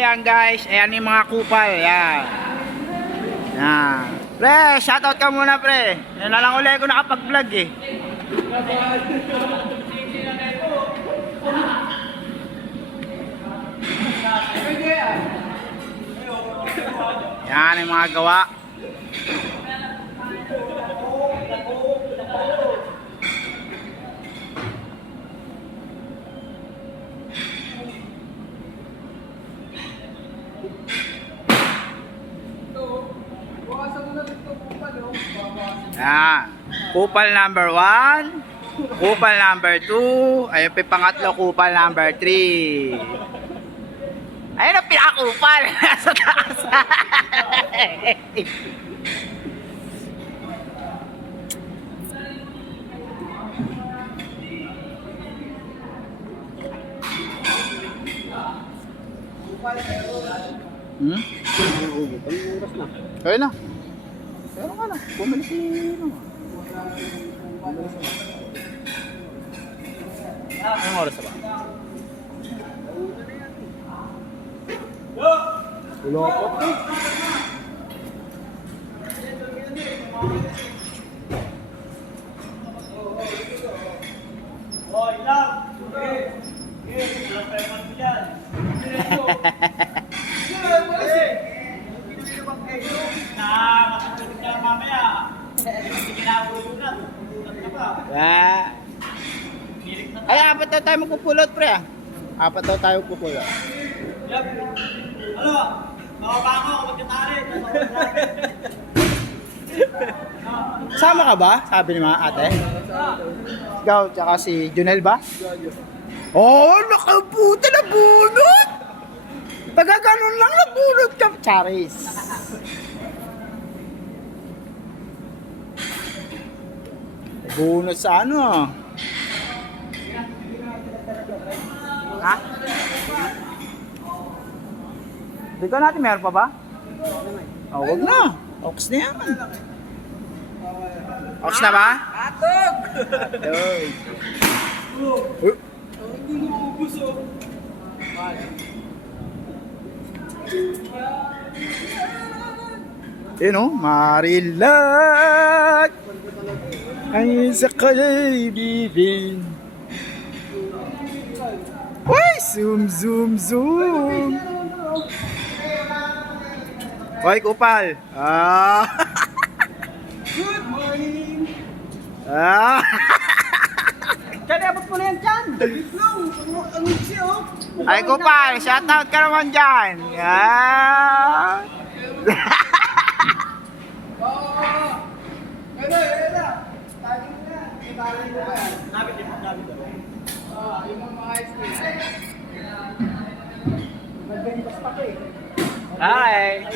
Ayan guys, ayan yung mga kupal, ayan. Ayan. Pre, shoutout ka muna pre. Yan na lang ulit ko nakapag-vlog eh. Ayan yung mga gawa. Ayan. Kupal number 1, kupal number 2, ayun pa pangatlo, kupal number 3. Ayun ang pinakupal sa taas. Ayun na. Pero ka na, bumalik si anong oras na ba? Wala pa po. Hoy, lang! Walang preman mo dyan! Matutulog ka mamaya. Hindi kinabulo na. Tutulog ka pa. Ay, apat daw tayo magpupulot pre ah. Apat daw tayo magpupulot. Yap. Ano? Mababa ako magkatari. Sama ka ba? Sabi ni mga ate. Ikaw, tsaka si Junel ba? Oh, nakabuta na bunot! Taga ganun lang nabunot ka. Charis. Bunot sa ano ah. Ha? Dito natin meron pa ba? Oh, wag na. Ox na yan. Ox na ba? Atog! Atog. Hindi mo ubus oh. Yun o, Marilag ay sa kalibibin. Uy, zoom, zoom, zoom. Uy, kupal. Good morning! Kaya abot mo na yan dyan. Ang siya oh. Ay, kupal, shoutout ka naman dyan. Yan. Hi.